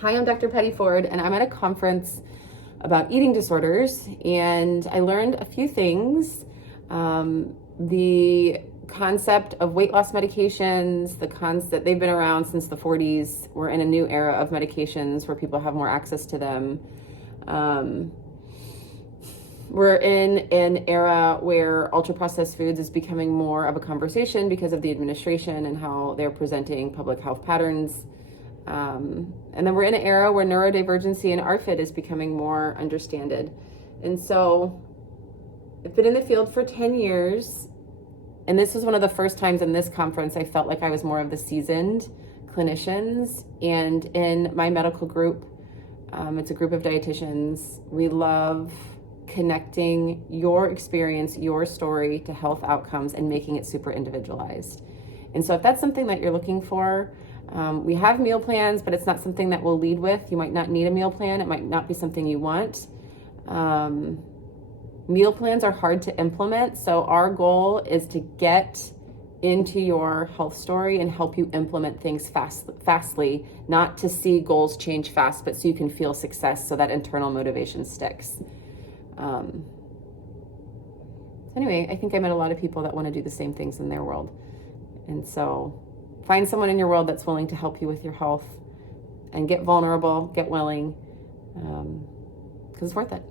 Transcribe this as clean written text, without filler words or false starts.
Hi, I'm Dr. Patty Ford, and I'm at a conference about eating disorders, and I learned a few things. The concept of weight loss medications, the concept they've been around since the 40s. We're in a new era of medications where people have more access to them. We're in an era where ultra-processed foods is becoming more of a conversation because of the administration and how they're presenting public health patterns. And then we're in an era where neurodivergency and ARFID is becoming more understood. And so I've been in the field for 10 years, and this was one of the first times in this conference I felt like I was more of the seasoned clinicians. And in my medical group, it's a group of dietitians. We love connecting your experience, your story to health outcomes and making it super individualized. And so if that's something that you're looking for, we have meal plans, but it's not something that we'll lead with. You might not need a meal plan. It might not be something you want. Meal plans are hard to implement. So our goal is to get into your health story and help you implement things fastly, not to see goals change fast, but so you can feel success so that internal motivation sticks. Anyway, I think I met a lot of people that want to do the same things in their world. And so find someone in your world that's willing to help you with your health and get vulnerable, get willing, because it's worth it.